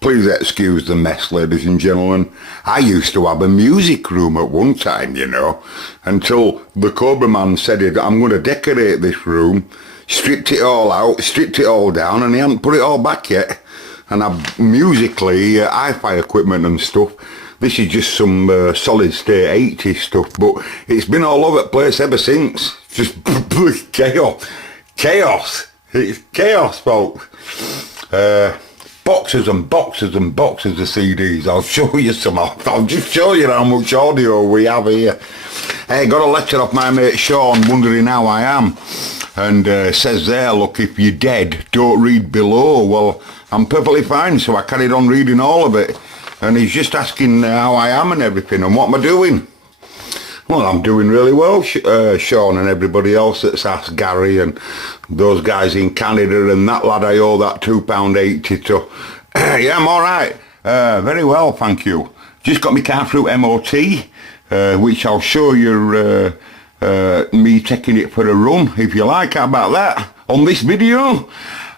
Please excuse the mess, ladies and gentlemen. I used to have a music room at one time, you know, until the Cobra Man said I'm going to decorate this room, stripped it all out, stripped it all down, and he hadn't put it all back yet. And I've musically, hi-fi equipment and stuff. This is just some solid state 80s stuff, but it's been all over the place ever since. Just chaos. Chaos. It's chaos, folks. Boxes and boxes and boxes of CDs. I'll show you some. I'll just show you how much audio we have here. Hey, got a letter off my mate Sean wondering how I am. And says there, look, if you're dead, don't read below. Well, I'm perfectly fine, so I carried on reading all of it. And he's just asking how I am and everything, and what am I doing? Well, I'm doing really well, Sean, and everybody else that's asked, Gary and those guys in Canada and that lad I owe that £2.80 to. Yeah, I'm all right. Very well, thank you. Just got my car through MOT, which I'll show you me taking it for a run, if you like. How about that? On this video.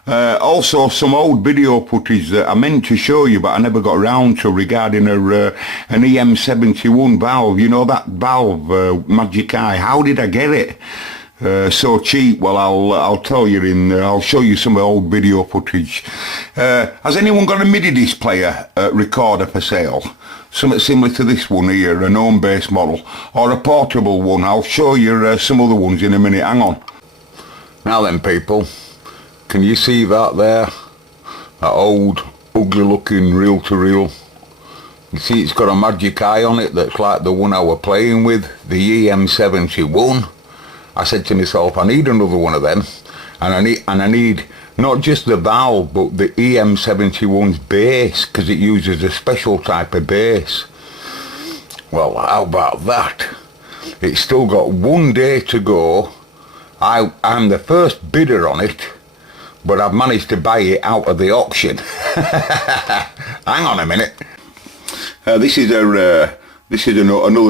Also some old video footage that I meant to show you but I never got around to regarding an EM71 valve. You know that valve, Magic Eye. How did I get it so cheap? Well, I'll tell you I'll show you some old video footage. Has anyone got a MIDI disc player recorder for sale? Something similar to this one here, an home-based model, or a portable one. I'll show you some other ones in a minute. Hang on. Now then, people. Can you see that there? That old, ugly looking reel-to-reel. You see it's got a Magic Eye on it that's like the one I was playing with, the EM71. I said to myself, I need another one of them. And I need not just the valve, but the EM71's bass, because it uses a special type of bass. Well, how about that? It's still got 1 day to go. I'm the first bidder on it. But I've managed to buy it out of the auction. Hang on a minute. This is another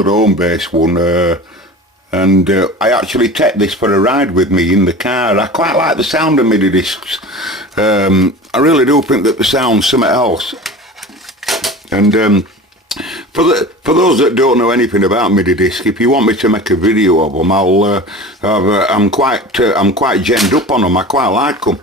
home-based one, and I actually take this for a ride with me in the car. I quite like the sound of MIDI discs. I really do think that the sound's something else. And for those that don't know anything about MIDI disc, if you want me to make a video of them, I'm quite genned up on them. I quite like them.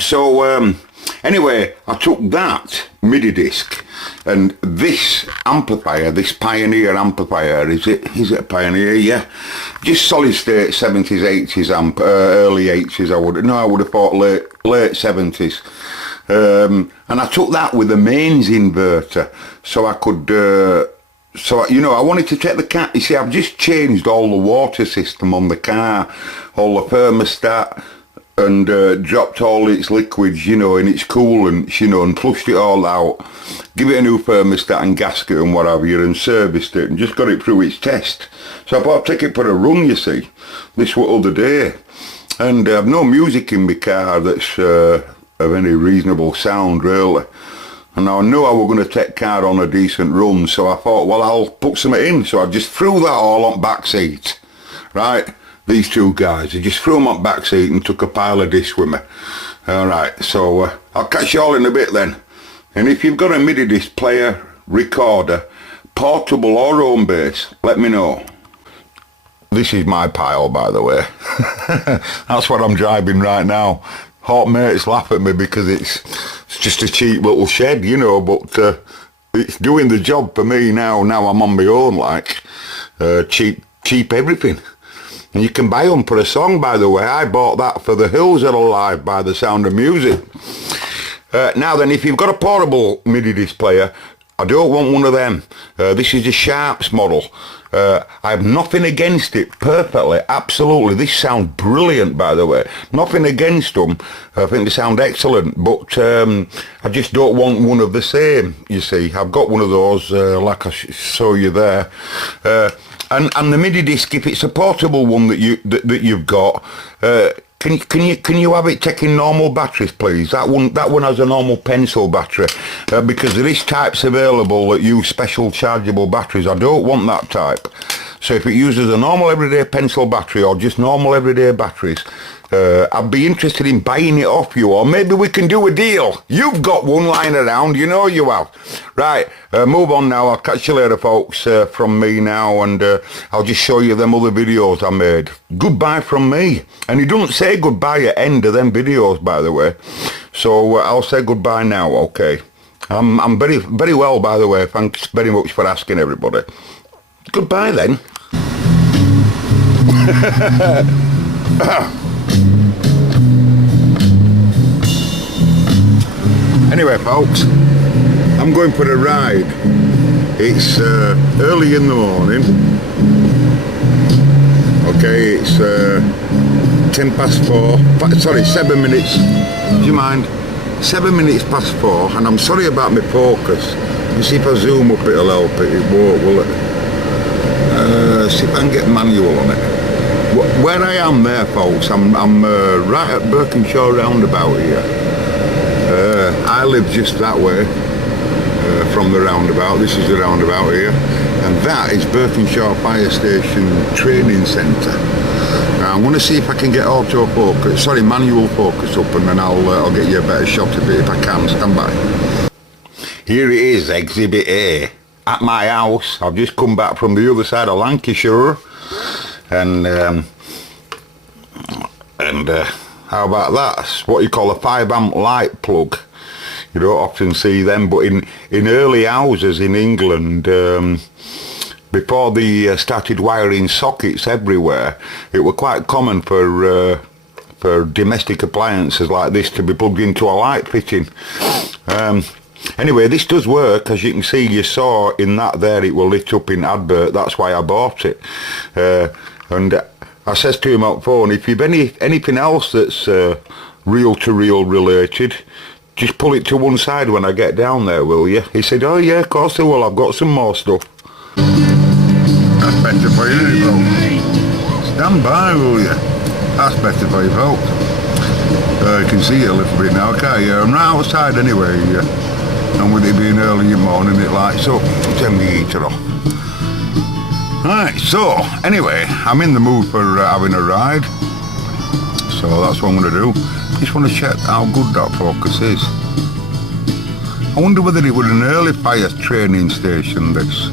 So anyway, I took that MIDI disc and this amplifier, this Pioneer amplifier. Is it a Pioneer? Yeah, just solid state 70s, 80s amp, early 80s. I would have thought late 70s. And I took that with a mains inverter, so I could, you know, I wanted to take the car. You see, I've just changed all the water system on the car, all the thermostat, and dropped all its liquids, you know, in its coolants, you know, and flushed it all out, give it a new thermostat and gasket and what have you, and serviced it, and just got it through its test. So I thought I'd take it for a run, you see, this other day. And I've no music in my car that's of any reasonable sound, really. And I knew I was going to take car on a decent run, so I thought, well, I'll put something in. So I just threw that all on back seat, right? These two guys, I just threw them on back seat and took a pile of discs with me. Alright, so I'll catch you all in a bit then. And if you've got a MIDI disc player, recorder, portable or home base, let me know. This is my pile, by the way. That's what I'm driving right now. Hot mates laugh at me because it's just a cheap little shed, you know, but it's doing the job for me now. Now I'm on my own, like, cheap everything. And you can buy them for a song, by the way. I bought that for The Hills Are Alive by The Sound of Music. Now then, if you've got a portable MIDI disc player, I don't want one of them. This is a Sharps model. I have nothing against it, perfectly, absolutely. This sounds brilliant, by the way. Nothing against them. I think they sound excellent, but I just don't want one of the same, you see. I've got one of those, like I show you there. And the MIDI disc, if it's a portable one that you've got, can you have it taking normal batteries, please? That one has a normal pencil battery, because there is types available that use special chargeable batteries. I don't want that type. So if it uses a normal everyday pencil battery or just normal everyday batteries, I'd be interested in buying it off you, or maybe we can do a deal. You've got one lying around, you know you have. Right, move on now. I'll catch you later, folks, from me now, and I'll just show you them other videos I made. Goodbye from me. And he doesn't say goodbye at end of them videos, by the way. So I'll say goodbye now, okay? I'm very, very well, by the way. Thanks very much for asking, everybody. Goodbye, then. Anyway, folks, I'm going for a ride. It's early in the morning. Okay, it's 4:10. Sorry, 7 minutes. Do you mind? 7 minutes past 4, and I'm sorry about my focus. You see if I zoom up, it'll help it. It won't, will it? See if I can get manual on it. Where I am there, folks, I'm right at Birkinshaw roundabout here. I live just that way from the roundabout. This is the roundabout here, and that is Birkinshaw Fire Station Training Centre. Now I'm going to see if I can get manual focus up, and then I'll get you a better shot of it if I can. Stand by. Here it is, Exhibit A, at my house. I've just come back from the other side of Lancashire, and how about that? It's what you call a 5-amp light plug. You don't often see them, but in early houses in England, before they started wiring sockets everywhere, it was quite common for domestic appliances like this to be plugged into a light fitting. Anyway, this does work. As you can see, you saw in that there, it was lit up in advert. That's why I bought it. And I says to him on phone, if you've anything else that's reel-to-reel related, just pull it to one side when I get down there, will you? He said, oh yeah, of course I will. I've got some more stuff. That's better for you, isn't it, folks? Stand by, will you? That's better for you, folks. You can see it a little bit now, can't you? I'm right outside anyway, and with it being early in the morning, it lights up. Turn the heater off. Right, so anyway, I'm in the mood for having a ride, so that's what I'm going to do. Just want to check how good that focus is. I wonder whether it was an early fire training station, this.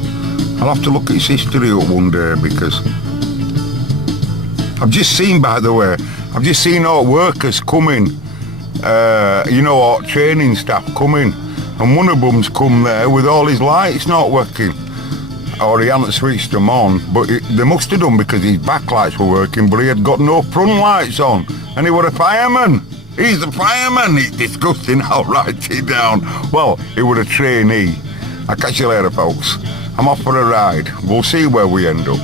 I'll have to look at its history up one day, because I've just seen, by the way, I've just seen all workers coming, you know, all training staff coming, and one of them's come there with all his lights not working. Or he hadn't switched them on, but they must have done, because his backlights were working, but he had got no front lights on, and he was a fireman. He's a fireman. It's disgusting. I'll write it down. Well, he was a trainee. I'll catch you later, folks. I'm off for a ride. We'll see where we end up.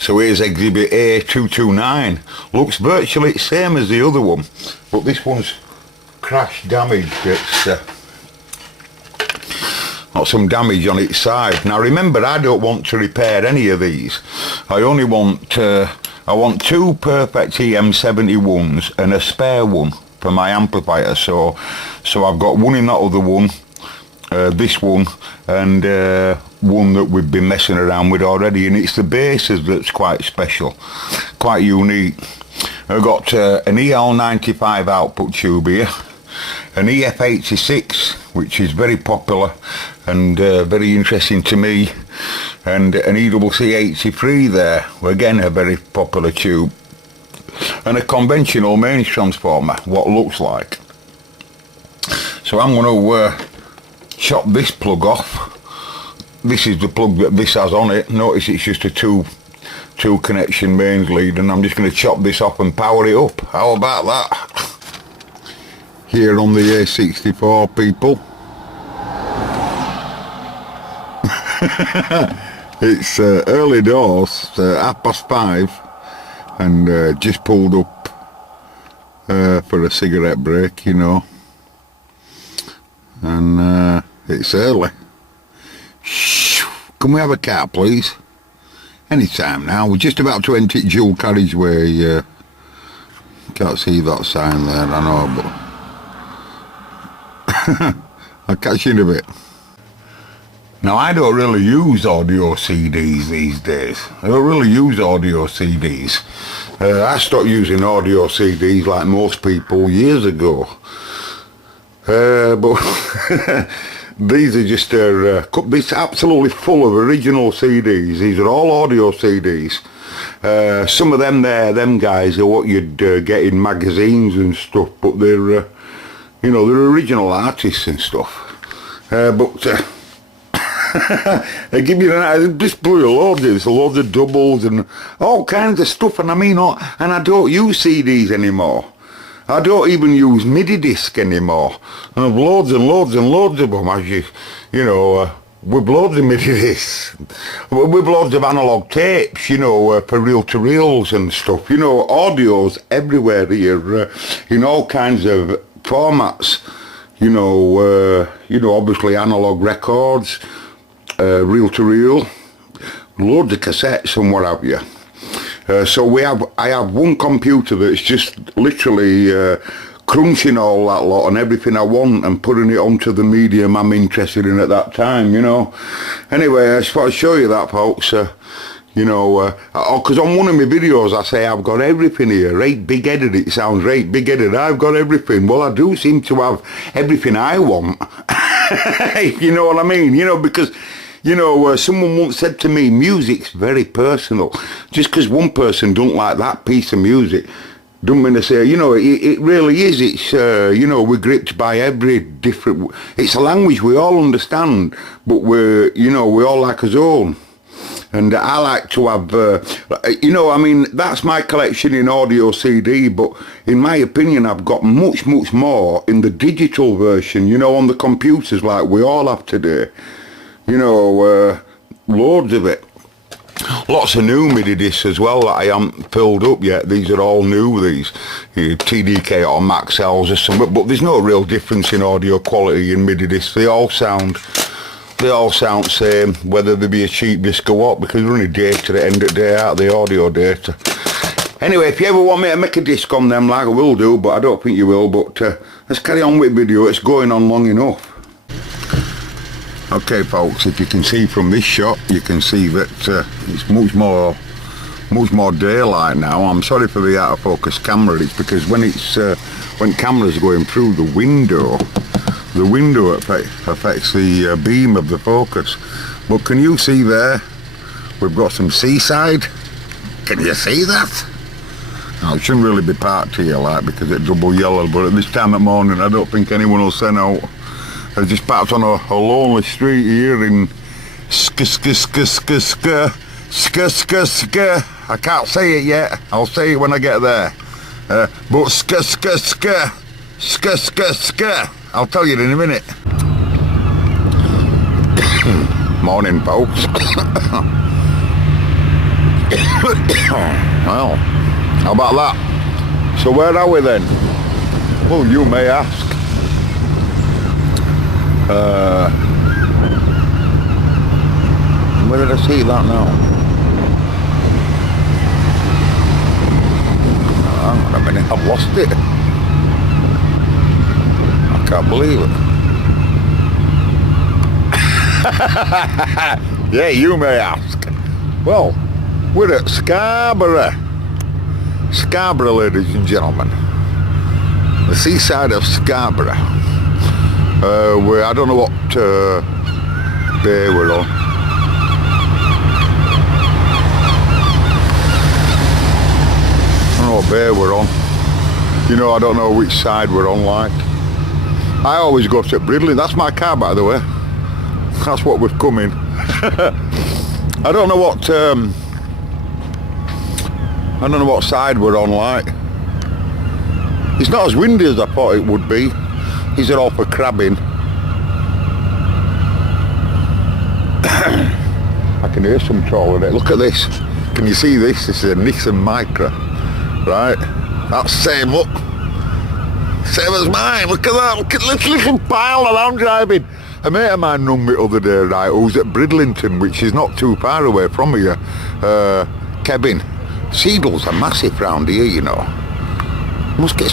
So here's Exhibit A229. Looks virtually the same as the other one, but this one's crash damaged. It's got some damage on its side. Now remember, I don't want to repair any of these. I only want I want 2 perfect EM71s and a spare one for my amplifier. So I've got one in that other one, this one, and one that we've been messing around with already, and it's the bases that's quite special, quite unique. I've got an EL95 output tube here, an EF86, which is very popular and very interesting to me, and an EWC83 there, again a very popular tube, and a conventional mains transformer, what looks like. So I'm going to chop this plug off. This is the plug that this has on it. Notice it's just a two connection mains lead, and I'm just going to chop this off and power it up. How about that? Here on the A64, people. It's early doors, 5:30, and just pulled up for a cigarette break, you know, and it's early. Shh, can we have a car, please? Anytime now. We're just about to enter dual carriageway. Can't see that sign there, I know, but I'll catch you in a bit. Now, I don't really use audio CDs these days. I don't really use audio CDs. I stopped using audio CDs like most people years ago. But these are just, it's absolutely full of original CDs. These are all audio CDs. Some of them guys are what you'd get in magazines and stuff, but they're, you know, they're original artists and stuff. They give you just blew a load. There's a load of doubles and all kinds of stuff, and I mean, and I don't use CDs anymore. I don't even use MIDI disc anymore. And I've loads and loads and loads of them, as you know, with loads of MIDI discs, with loads of analog tapes, you know, for reel-to-reels and stuff. You know, audio's everywhere here, in all kinds of formats. You know, obviously analog records, reel-to-reel, loads of cassettes and what have you. So I have one computer that's just literally crunching all that lot and everything I want and putting it onto the medium I'm interested in at that time, you know. Anyway, I just thought I'd show you that, folks. You know, because on one of my videos I say I've got everything here, right big-headed. It sounds right big-headed. I've got everything. Well, I do seem to have everything I want. You know what I mean? You know, because, you know, someone once said to me, music's very personal. Just because one person don't like that piece of music, don't mean to say, you know, it really is. It's, you know, we're gripped by every different, it's a language we all understand, but we're, you know, we all like our own. And I like to have, you know, I mean, that's my collection in audio CD, but in my opinion, I've got much, much more in the digital version, you know, on the computers like we all have today. You know, loads of it. Lots of new MIDI discs as well that I haven't filled up yet. These are all new, these TDK or Maxells or something, but there's no real difference in audio quality in MIDI discs. They all sound same, whether they be a cheap disc or what, because they're only data at the end of the day, out the audio data. Anyway, if you ever want me to make a disc on them, like I will do, but I don't think you will, but let's carry on with the video. It's going on long enough. Okay, folks, if you can see from this shot, you can see that it's much more daylight now. I'm sorry for the out of focus camera. It's because when cameras going through the window affects the beam of the focus. But can you see there? We've got some seaside. Can you see that? Now, it shouldn't really be parked here like because it's double yellow, but at this time of morning I don't think anyone will send out. I just parked on a lonely street here in I can't say it yet. I'll say it when I get there. But I'll tell you in a minute. Morning, folks. Well, how about that? So where are we then? Well, you may ask. Where did I see that now? Hang on a minute, I've lost it. I can't believe it. Yeah, you may ask. Well, we're at Scarborough. Scarborough, ladies and gentlemen. The seaside of Scarborough. I don't know what bay we're on. I don't know what bay we're on. You know, I don't know which side we're on like. I always go to Brid. That's my car, by the way. That's what we've come in. I don't know what side we're on like. It's not as windy as I thought it would be. These are all for crabbing. I can hear some trawling it. Look at this. Can you see this? This is a Nissan Micra. Right? That's same, look. Same as mine. Look at that. Look at this little pile that I'm driving. A mate of mine rung me the other day, right, who's at Bridlington, which is not too far away from here. Kevin. Seagulls are massive round here, you know. Must get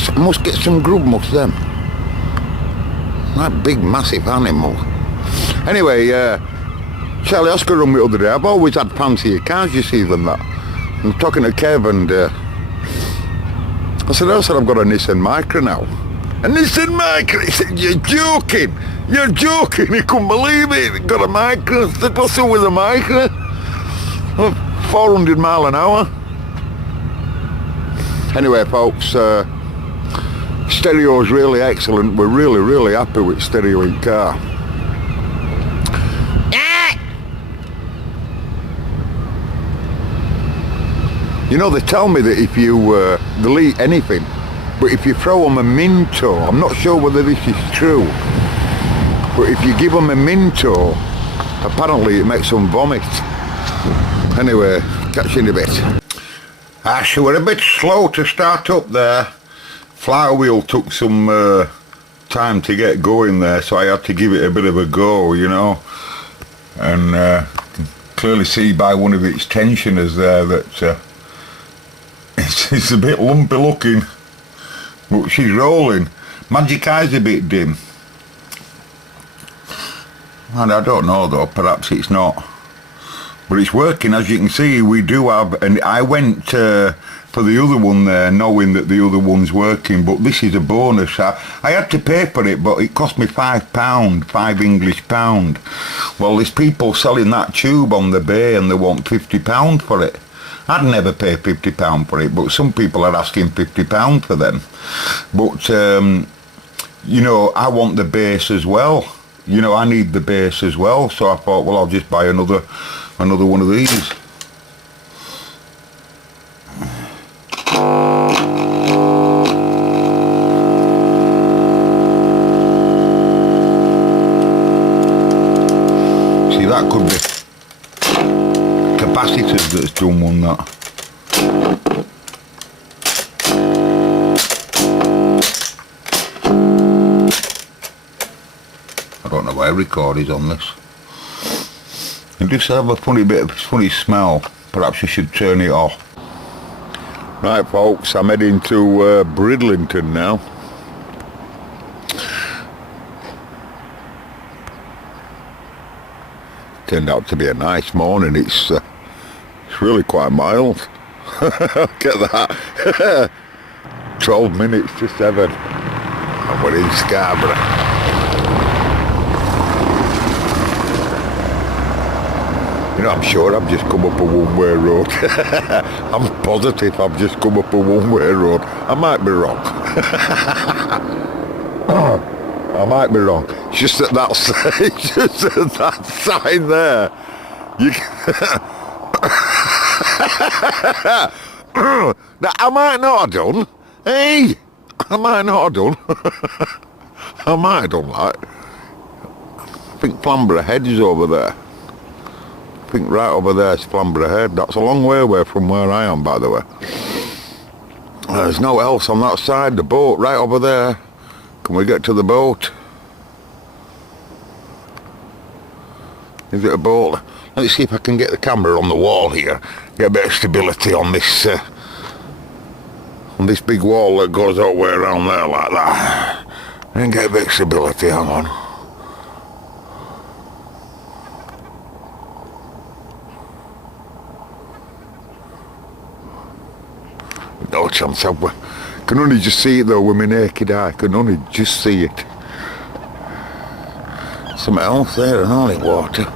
some grub, must them. That big massive animal. Anyway, Charlie Oscar rung me the other day. I've always had fancier cars, you see, than that. I'm talking to Kev and I said, I've got a Nissan Micra now. A Nissan Micra? He said, you're joking. You're joking. He couldn't believe it. Got a Micra. I said, what's up with a Micra? 400 mile an hour. Anyway, folks, stereo's really excellent. We're really, really happy with stereo in car. You know, they tell me that if you delete anything, but if you throw them a Minto, I'm not sure whether this is true, but if you give them a Minto, apparently it makes them vomit. Anyway, catch you in a bit. Actually, we're a bit slow to start up there. Flywheel took some time to get going there, so I had to give it a bit of a go, you know. And clearly see by one of its tensioners there that it's a bit lumpy looking, but she's rolling. Magic Eye's a bit dim. And I don't know though, perhaps it's not. But it's working, as you can see. We do have, and I went for the other one there knowing that the other one's working, but this is a bonus. I had to pay for it, but it cost me £5, 5 English pound. Well, there's people selling that tube on the bay and they want £50 for it. I'd never pay £50 for it, but some people are asking £50 for them. But you know, I want the base as well. You know, I need the base as well, so I thought, well, I'll just buy another one of these. See, that could be capacitors that's done one that. I don't know why record is on this. It does have a funny smell. Perhaps I should turn it off. Right, folks, I'm heading to Bridlington now. Turned out to be a nice morning. It's really quite mild. Get that. 12 minutes to 7. And we're in Scarborough. You know, I'm sure I've just come up a one-way road. I'm positive I've just come up a one-way road. I might be wrong. I might be wrong. It's just that it's just that sign there. You that I might not have done. Hey, I might not have done. I might have done that. I think Flamborough Head is over there. I think right over there is Flamborough Head. That's a long way away from where I am, by the way. There's no else on that side. The boat right over there. Can we get to the boat? Is it a boat? Let's see if I can get the camera on the wall here. Get a bit of stability on this big wall that goes all the way around there like that. And get a bit of stability. Hang on. No chance. I can only just see it though with my naked eye. I can only just see it. Something else there and all in water.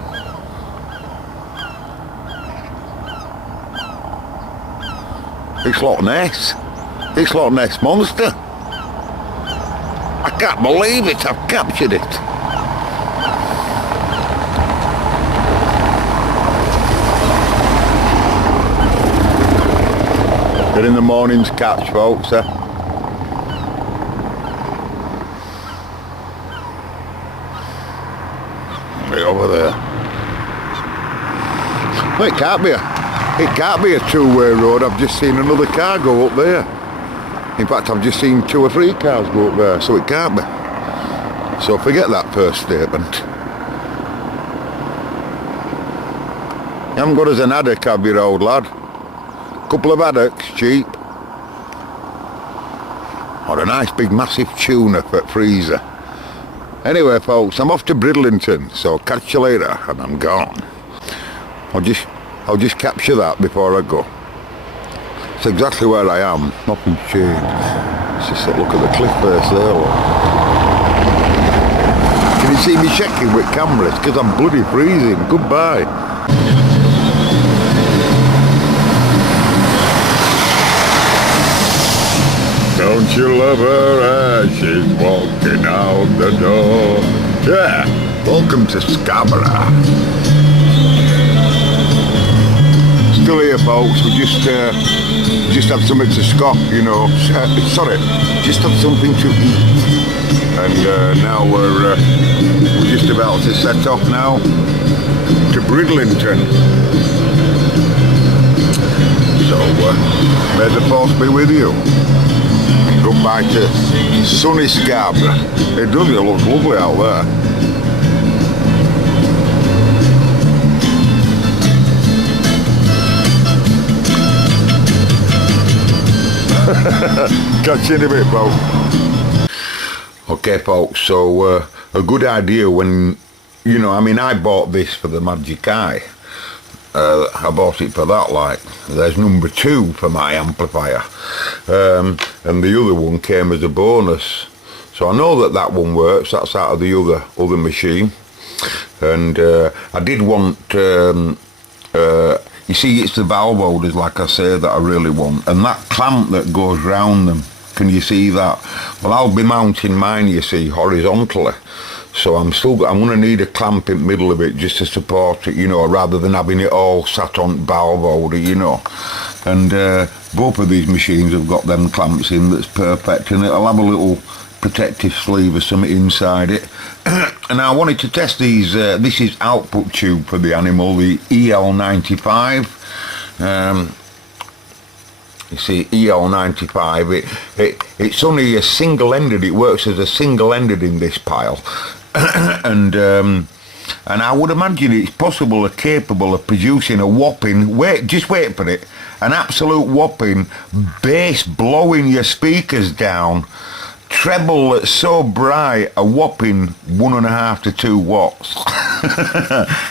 It's Loch Ness. It's Loch Ness Monster. I can't believe it. I've captured it. They're in the morning's catch, folks. Right over there. Well, it can't be a two-way road. I've just seen another car go up there. In fact, I've just seen 2 or 3 cars go up there, so it can't be. So forget that first statement. You haven't got us an haddock, have you, old lad? Couple of haddocks, cheap. Or a nice big massive tuna for freezer. Anyway, folks, I'm off to Bridlington, so catch you later, and I'm gone. I'll just capture that before I go. It's exactly where I am, nothing changed. Let's just look at the cliff face there, look. Can you see me checking with cameras? Because I'm bloody freezing. Goodbye. Don't you love her as she's walking out the door? Yeah, welcome to Scarborough. Still here, folks. We just had something to scoff, you know. Sorry, just had something to eat. And now we're just about to set off now to Bridlington. So may the force be with you. Goodbye to sunny Scarborough. It does, it looks lovely out there. Catch you in a bit, folks. Okay, folks, so a good idea when, you know, I mean, I bought this for the Magic Eye. I bought it for that, like. There's number 2 for my amplifier. And the other one came as a bonus. So I know that one works. That's out of the other machine. And I did want, you see, it's the valve holders, like I say, that I really want. And that clamp that goes round them, can you see that? Well, I'll be mounting mine, you see, horizontally. So I'm going to need a clamp in the middle of it just to support it, you know, rather than having it all sat on valve holder, you know. And both of these machines have got them clamps in, that's perfect, and it'll have a little protective sleeve or something inside it. And I wanted to test these. This is output tube for the animal, the EL95. You see, EL95, it's only a single-ended, it works as a single-ended in this pile. And I would imagine it's possible or capable of producing a whopping, just wait for it, an absolute whopping bass blowing your speakers down, treble that's so bright, a whopping 1.5 to 2 watts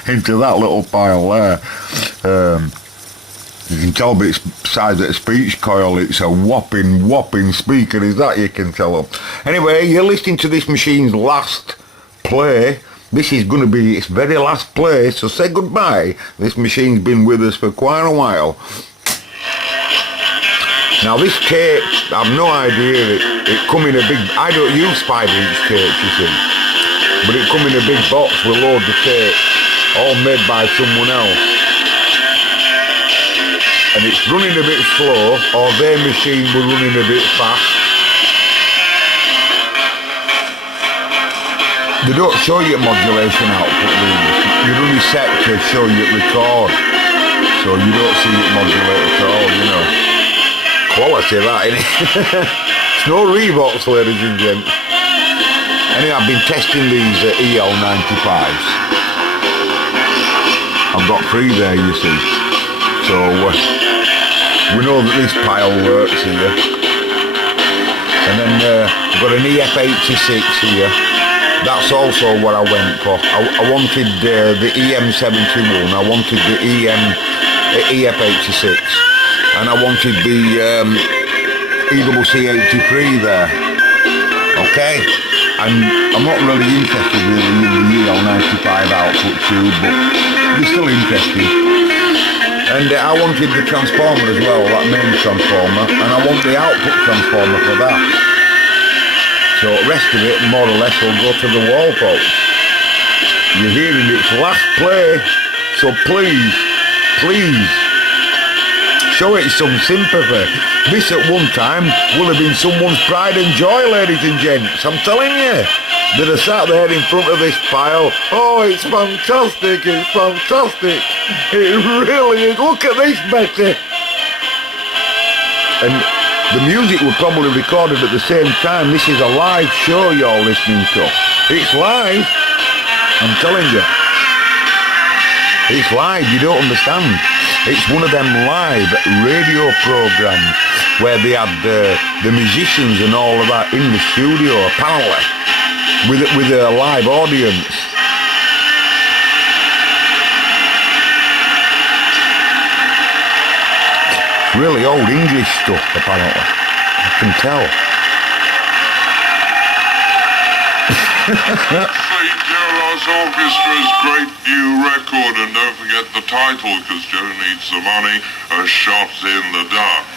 into that little pile there. You can tell by its size of the speech coil, it's a whopping speaker, is that, you can tell them. Anyway, you're listening to this machine's last play. This is going to be its very last play, so say goodbye. This machine's been with us for quite a while. Now this tape, I've no idea, it come in a big, I don't use 5-inch tapes, you see, but it come in a big box with loads of tape, all made by someone else. And it's running a bit slow, or their machine were running a bit fast. They don't show you modulation output, really. You're only set to show you record, so you don't see it modulate at all, you know. Quality that, innit? It's no Reeboks, ladies and gents. Anyway, I've been testing these EL95s. I've got 3 there, you see. So, we know that this pile works here. And then we've got an EF86 here. That's also what I went for. I wanted the EM71, I wanted the EF86, and I wanted the EWC83 there. Okay? And I'm not really interested in the EL95 output tube, but it's still interesting. And I wanted the transformer as well, that main transformer, and I want the output transformer for that. So the rest of it, more or less, will go to the wall, folks. You're hearing its last play, so please, show it some sympathy. This at one time will have been someone's pride and joy, ladies and gents. I'm telling you. That are sat there in front of this pile. Oh, it's fantastic, it's fantastic. It really is. Look at this, Betty. And the music was probably recorded at the same time. This is a live show you're listening to. It's live. I'm telling you. It's live, you don't understand. It's one of them live radio programs where they had the musicians and all of that in the studio, apparently, with a live audience. Really old English stuff, apparently. I can tell. St. Gerard's Orchestra's great new record, and don't forget the title, because Joe needs the money, A Shot in the Dark.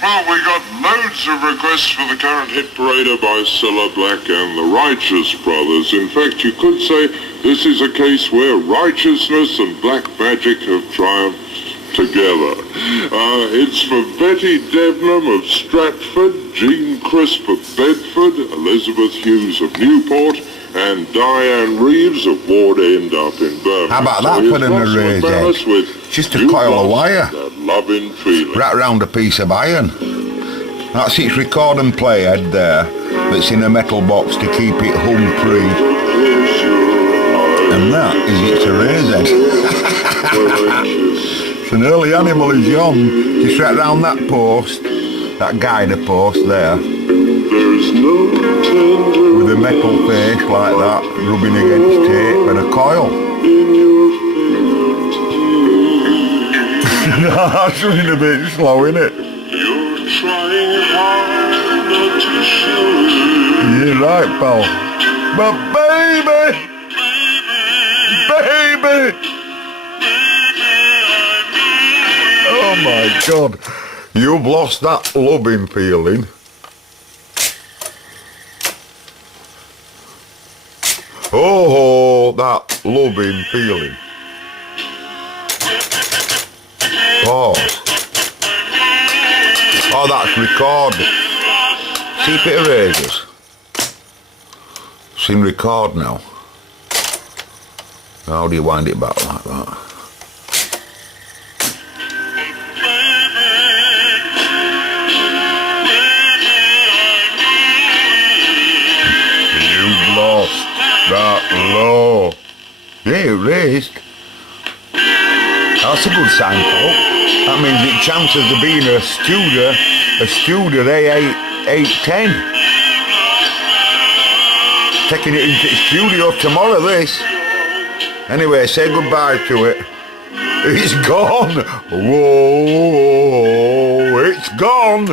Well, we got loads of requests for the current hit Parader by Cilla Black and the Righteous Brothers. In fact, you could say this is a case where righteousness and black magic have triumphed together. It's for Betty Debnam of Stratford, Jean Crisp of Bedford, Elizabeth Hughes of Newport, and Diane Reeves of Ward End up in Birmingham. How about that for an erase with just a coil of wire. That loving feeling. Right round a piece of iron. That's its record and play head there, that's in a metal box to keep it hum-free. And that is its erase head. It's an early animal is young, just right round that post, that guider post there, with a metal face like that, rubbing against tape and a coil. That's running a bit slow, isn't it? You're trying hard not to show it. You're right, pal. But baby! Oh my God, you've lost that loving feeling. Oh, that loving feeling. Oh, that's record. See if it erases. It's in record now. How do you wind it back like that? You've lost that low. Yeah, it raised. That's a good sign, folks. That means it chances of being a Studer A810. Taking it into the studio tomorrow, this. Anyway, say goodbye to it. It's gone. Whoa, it's gone.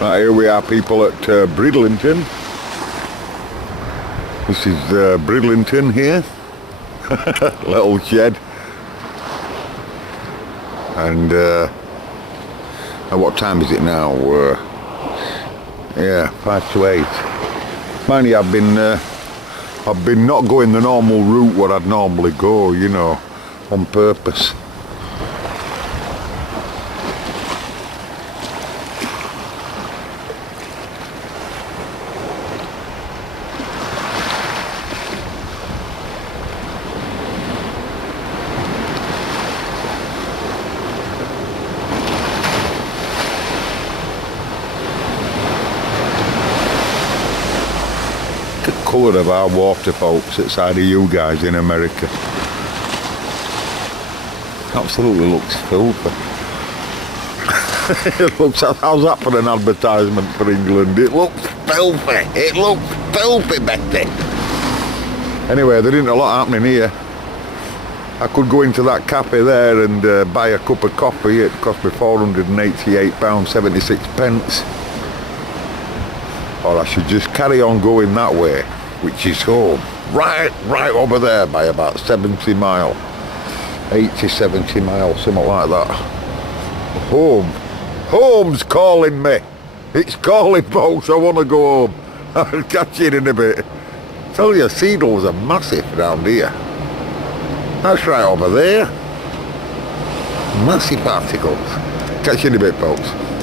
Right, here we are, people, at Bridlington. This is Bridlington here. Little shed. And at what time is it now? Yeah, 5 to 8. Mind you, I've been not going the normal route what I'd normally go, you know, on purpose. Colour of our water, folks, outside of you guys in America. Absolutely looks filthy. It looks, how's that for an advertisement for England? It looks filthy. It looks filthy, Betty. Anyway, there isn't a lot happening here. I could go into that cafe there and buy a cup of coffee. It cost me £488.76. Or I should just carry on going that way, which is home. Right over there by about 70 mile. 80, 70 miles, something like that. Home. Home's calling me. It's calling, folks. I want to go home. I'll catch you in a bit. Tell you, seedles are massive around here. That's right over there. Massive particles. Catch you in a bit, folks.